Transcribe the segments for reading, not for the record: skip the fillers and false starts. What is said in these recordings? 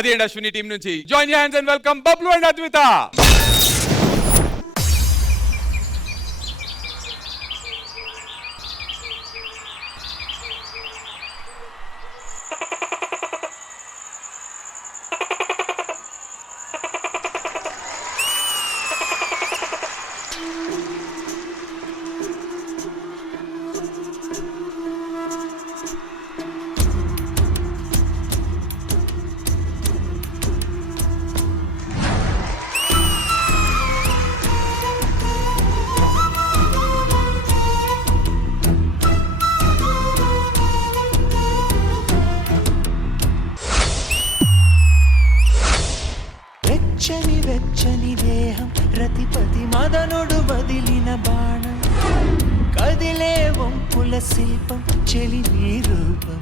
ఆది and Ashwini team నుంచి. Join your hands and welcome Bablu and Advitha. వెచ్చని దేహం రతిపతి మదనుడు వదిలిన బాణం కదిలే వంపుల శిల్పం చెలి నీ రూపం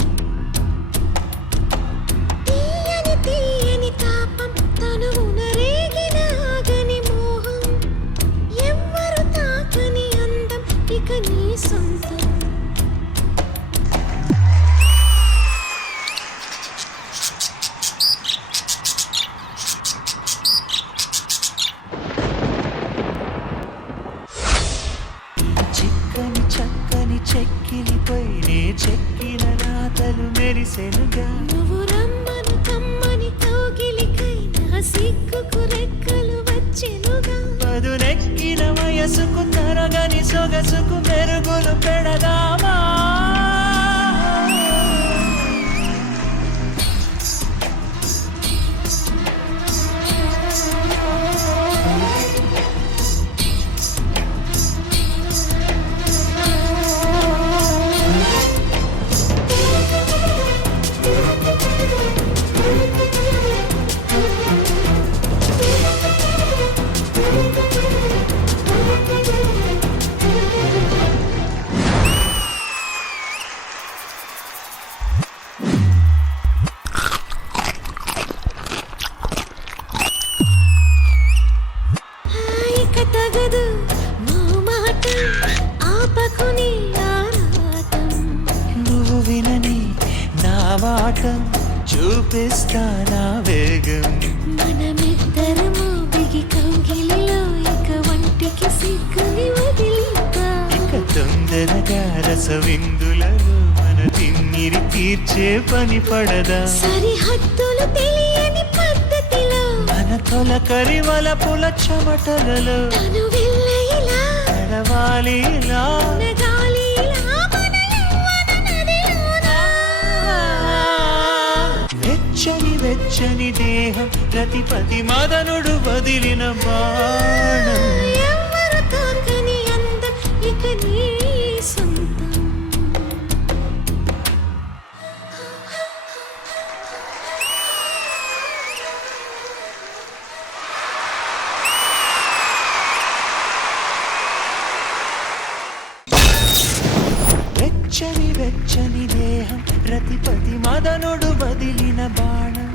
తీయని తీయని తాపం తనువున రేగిన ఆగని మోహం ఎవ్వరు తాకని అందం ఇక నీ సొంతం చెక్కిలిపై నే చెక్కిన రాతలు మెరిసెనుగా నువ్వు రమ్మను కమ్మని కౌగిలికై నా సిగ్గుకు రెక్కలు వచ్చెనుగా పదునెక్కిన వయసుకు తరగని సొగసుకు మెరుగులు పెడదామా చూపిస్తానా వేగం మనమిద్దరము బిగి కౌగిలిలో ఇక వంటికి సిగ్గుని వదిలిపా ఇక తొందరగా రసవిందులలో మన తిమ్మిరి తీర్చే పని పడదా సరిహద్దులు తెలియని పద్ధతిలో మన తొలకరి వలపుల చెమటలలో తను వెళ్ళేలా నడవాలి ఇలా వెచ్చని దేహం రతిపతి మదనుడు వదిలిన బాణం ఎవ్వరు తాకని అందం ఇక నీ సొంతం వెచ్చని దేహం రతిపతి మదనుడు వదిలిన బాణం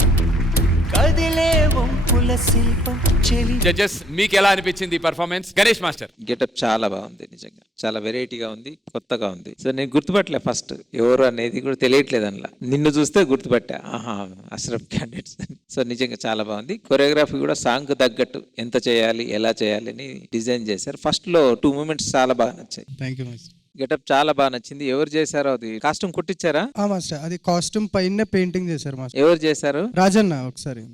కదిలే వంపుల శిల్పం చెలి. జడ్జెస్ మీకు ఎలా అనిపించింది పర్ఫార్మెన్స్? గణేష్ మాస్టర్. గెటప్ చాలా బాగుంది, నిజంగా చాలా వెరైటీగా ఉంది, కొత్తగా ఉంది. సో నేను గుర్తుపట్టలే ఫస్ట్ ఎవరు అనేది కూడా తెలియట్లేదు అందులో. నిన్ను చూస్తే గుర్తుపట్టా, ఆహా అష్రఫ్ క్యాండిడేట్స్ అని. సో నిజంగా చాలా బాగుంది. కొరియోగ్రఫీ కూడా సాంగ్ తగ్గట్టు ఎంత చేయాలి ఎలా చేయాలి అని డిజైన్ చేశారు. ఫస్ట్ లో 2 మూమెంట్స్ చాలా బాగా నచ్చాయి. Thank you master. గెటప్ చాలా బాగా నచ్చింది. ఎవరు చేశారో అది కాస్ట్యూమ్ కుట్టించారా? మాస్టర్ అది కాస్ట్యూమ్ పైన పెయింటింగ్ చేశారు మాస్టర్. ఎవరు చేశారు? రాజన్న. ఒకసారి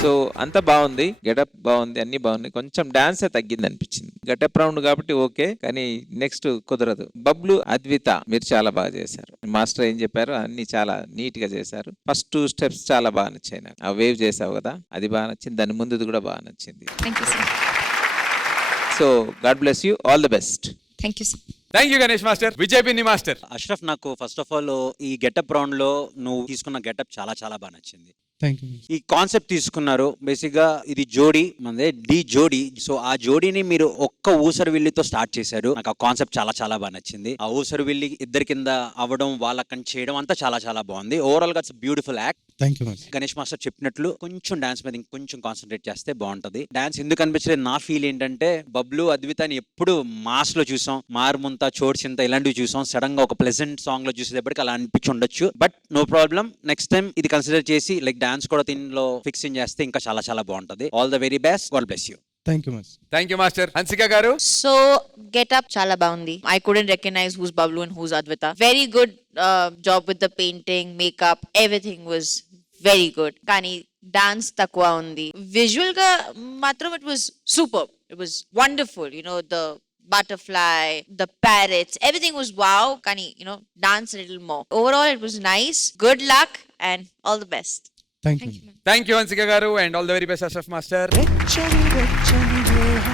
సో అంత బాగుంది, గెటప్ బాగుంది, అన్ని బాగున్నాయి. కొంచెం డాన్స్ తగ్గింది అనిపించింది. గెటప్ రౌండ్ కాబట్టి ఓకే, కానీ నెక్స్ట్ కుదరదు. బబ్లు, అద్విత మీరు చాలా బాగా చేశారు. మాస్టర్ ఏం చెప్పారు అన్ని చాలా నీట్ గా చేశారు. ఫస్ట్ 2 స్టెప్స్ చాలా బాగా నచ్చాయి నాకు. ఆ వేవ్ చేసావు కదా, అది బాగా నచ్చింది. దాని ముందుది కూడా బాగా నచ్చింది. So God bless you, all the best. Thank you sir. Thank you Ganesh master. Vijay పిన్ని మాస్టర్. అష్రఫ్, నాకు ఫస్ట్ ఆఫ్ ఆల్ ఈ గెటప్ రౌండ్ లో నువ్వు తీసుకున్న గెటప్ చాలా చాలా బాగా నచ్చింది. థ్యాంక్ యూ ఈ కాన్సెప్ట్ తీసుకున్నారు బేసిక్ గా ఇది జోడీ మనదే డి జోడీ. సో ఆ జోడీని మీరు ఒక్క ఊసరు విల్లితో స్టార్ట్ చేశారు. నాకు ఆ కాన్సెప్ట్ చాలా చాలా బాగా నచ్చింది. ఆ ఊసరు విల్లి ఇద్దరి కింద అవ్వడం వాళ్ళకని చేయడం అంతా చాలా చాలా బాగుంది. ఓవరాల్ గా it's beautiful act. Thank you master. Ganesh master చెప్పినట్లు కొంచెం డాన్స్ మీద ఇంకొంచెం కాన్సన్ట్రేట్ చేస్తే బాగుంటది. డాన్స్ ఎందుకు అనిపించలేదు నా ఫీల్ ఏంటంటే బబ్లు అద్వితాని ఎప్పుడు మాస్ లో చూసాం, మారుముంత చోడ్చింత ఇలాంటివి చూసాం. సడన్ గా ఒక ప్లెజెంట్ సాంగ్ లో చూసేటప్పటికి అలా అనిపించి ఉండొచ్చు. But no problem, next time ఇది కన్సిడర్ చేసి లైక్ డాన్స్ కూడా దీనిలో ఫిక్సింగ్ చేస్తే ఇంకా చాలా చాలా బాగుంటది. All the very best, God bless you. Thank you master. Thank you master. Hansika గారు So, get up chala baundi. I couldn't recognize who's Bablu and who's Advita. Very good job with the painting, makeup, everything was very good. Kani dance takwa undi. Visual ga matram it was superb. It was wonderful. You know, the butterfly, the parrots, everything was wow. Kani, you know, dance a little more. Overall, it was nice. Good luck and all the best. Thank you. Thank you Hansika garu and all the very best Ashraf master. వెచ్చని వెచ్చని దేహం